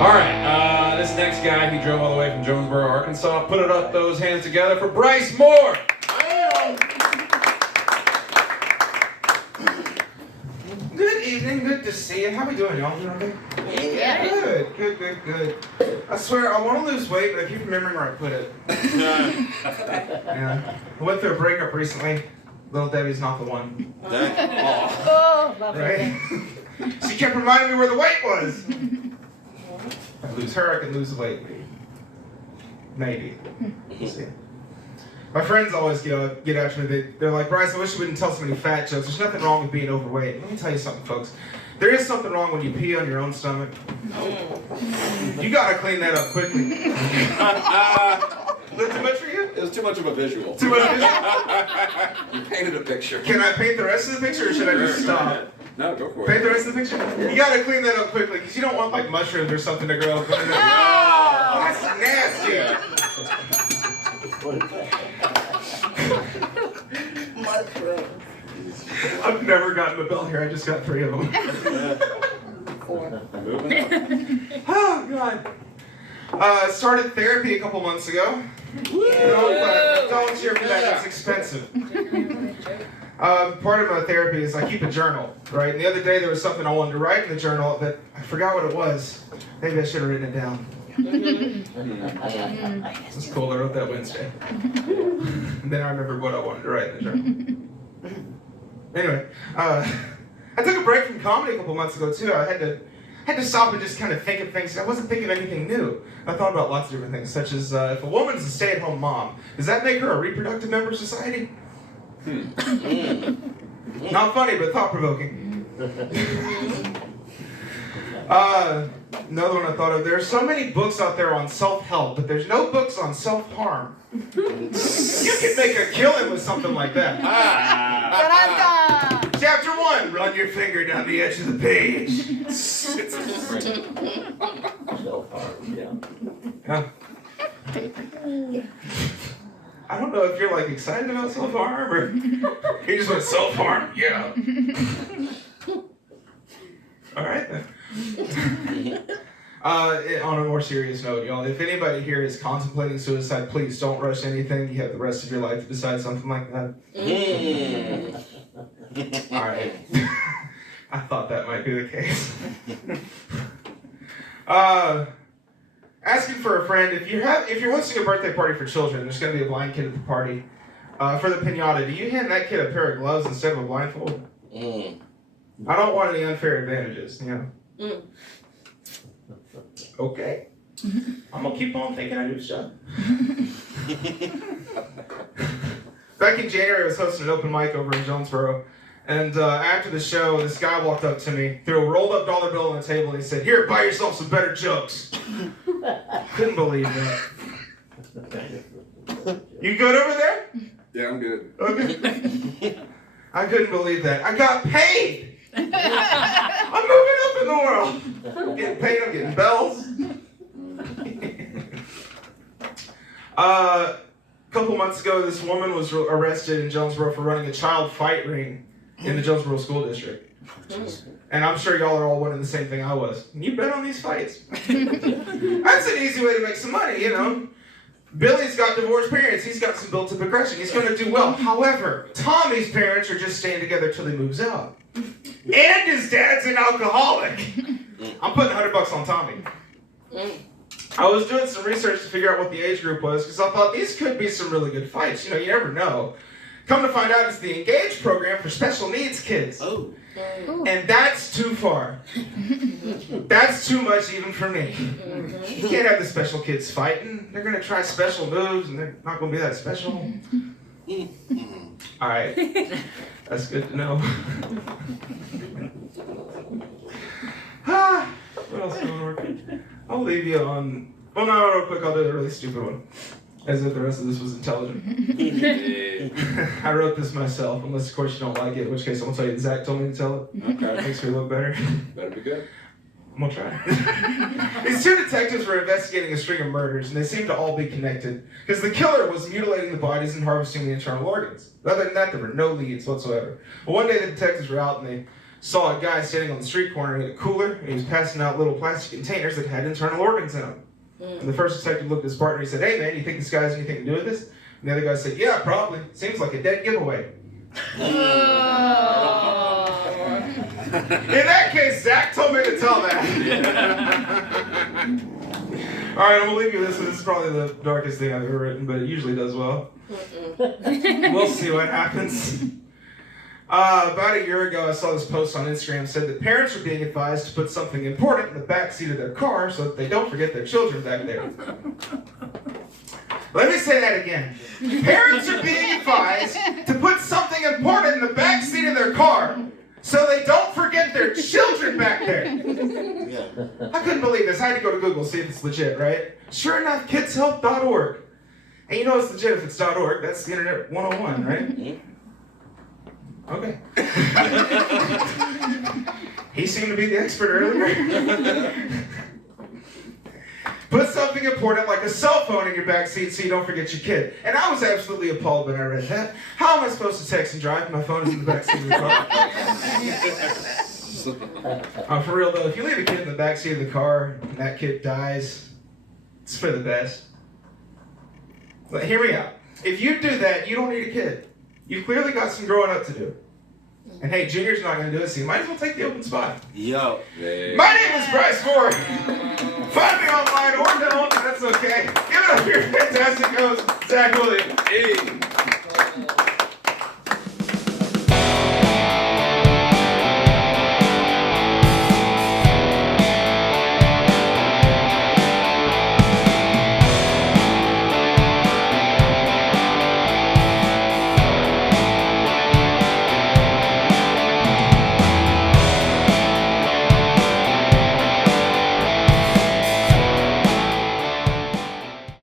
All right, this next guy, he drove all the way from Jonesboro, Arkansas. Put it up, those hands together for Bryce Moore. Good evening, good to see you. How we doing, y'all? Doing okay? Yeah. Good. I swear, I want to lose weight, but I keep remembering where I put it. Yeah. I went through a breakup recently. Little Debbie's not the one. Oh, Right? She kept reminding me where the weight was. If I lose her, I can lose the weight. Maybe. We'll see. My friends always get after me. They're like, Bryce, I wish you wouldn't tell so many fat jokes. There's nothing wrong with being overweight. Let me tell you something, folks. There is something wrong when you pee on your own stomach. You gotta clean that up quickly. Was it too much for you? It was too much of a visual. Too much visual? You painted a picture. Can I paint the rest of the picture, or should I just stop? No, go for Paint it. the rest of the picture? You gotta clean that up quickly, because you don't want like mushrooms or something to grow up. Oh, that's nasty. I've never gotten a bell here. I just got 3 of them. Moving on. Oh, God. Started therapy a couple months ago. Don't cheer for that. It's expensive. Part of my therapy is I keep a journal, right? And the other day there was something I wanted to write in the journal that I forgot what it was. Maybe I should have written it down. It's cool. I wrote that Wednesday. And then I remembered what I wanted to write in the journal. Anyway, I took a break from comedy a couple months ago too. I had to stop and just kind of think of things. I wasn't thinking of anything new. I thought about lots of different things, such as if a woman's a stay-at-home mom, does that make her a reproductive member of society? Not funny, but thought-provoking. Another one I thought of. There are so many books out there on self-help, but there's no books on self-harm. You could make a killing with something like that. Chapter 1, run your finger down the edge of the page. Yeah. I don't know if you're like excited about self-harm or you just want self-harm. Yeah. All right then. On a more serious note, y'all, if anybody here is contemplating suicide, please don't rush anything. You have the rest of your life to decide something like that. All right. I thought that might be the case. Asking for a friend. If you're hosting a birthday party for children, there's going to be a blind kid at the party. For the piñata, do you hand that kid a pair of gloves instead of a blindfold? I don't want any unfair advantages, you know. Okay. I'm gonna keep on thinking I do stuff. Back in January, I was hosting an open mic over in Jonesboro, and after the show, this guy walked up to me, threw a rolled-up dollar bill on the table, and he said, "Here, buy yourself some better jokes." Couldn't believe that. You good over there? Yeah, I'm good. Okay. I couldn't believe that. I got paid. I'm moving up in the world. I'm getting paid. I'm getting bells. A couple months ago, this woman was arrested in Jonesboro for running a child fight ring in the Jonesboro School District. And I'm sure y'all are all wondering the same thing I was. You bet on these fights. That's an easy way to make some money, you know. Billy's got divorced parents. He's got some built-up aggression. He's going to do well. However, Tommy's parents are just staying together till he moves out. And his dad's an alcoholic. I'm putting $100 on Tommy. I was doing some research to figure out what the age group was because I thought these could be some really good fights. You know, you never know. Come to find out, it's the Engage program for special needs kids. Oh. And that's too far. That's too much even for me. You can't have the special kids fighting. They're going to try special moves and they're not going to be that special. All right. That's good to know. What else is going to work? I'll leave you on... Well, no, real quick, I'll do a really stupid one. As if the rest of this was intelligent. I wrote this myself, unless of course you don't like it, in which case I'm going to tell you that Zach told me to tell it. Okay. Makes me look better. Better be good. I'm going to try. These 2 detectives were investigating a string of murders, and they seemed to all be connected. Because the killer was mutilating the bodies and harvesting the internal organs. Other than that, there were no leads whatsoever. But one day the detectives were out, and saw a guy standing on the street corner in a cooler, and he was passing out little plastic containers that had internal organs in them. And the first detective looked at his partner and he said, "Hey man, you think this guy has anything to do with this?" And the other guy said, "Yeah, probably. Seems like a dead giveaway." In that case, Zach told me to tell that. All right, I'm gonna leave you this. This is probably the darkest thing I've ever written, but it usually does well. We'll see what happens. About a year ago, I saw this post on Instagram said that parents are being advised to put something important in the back seat of their car so that they don't forget their children back there. Let me say that again. Parents are being advised to put something important in the back seat of their car so they don't forget their children back there. I couldn't believe this. I had to go to Google, see if it's legit, right? Sure enough, kidshelp.org. And you know it's legit if it's .org. That's the internet 101, right? Okay. He seemed to be the expert earlier. Put something important like a cell phone in your back seat so you don't forget your kid. And I was absolutely appalled when I read that. How am I supposed to text and drive if my phone is in the back seat of the car? For real though, if you leave a kid in the back seat of the car and that kid dies, it's for the best. But hear me out. If you do that, you don't need a kid. You've clearly got some growing up to do. And hey, Junior's not going to do it, so you might as well take the open spot. Yo. My name is Bryce Ford. Find me online or don't, that's okay. Give it up for your fantastic host, Zach Williams. Hey.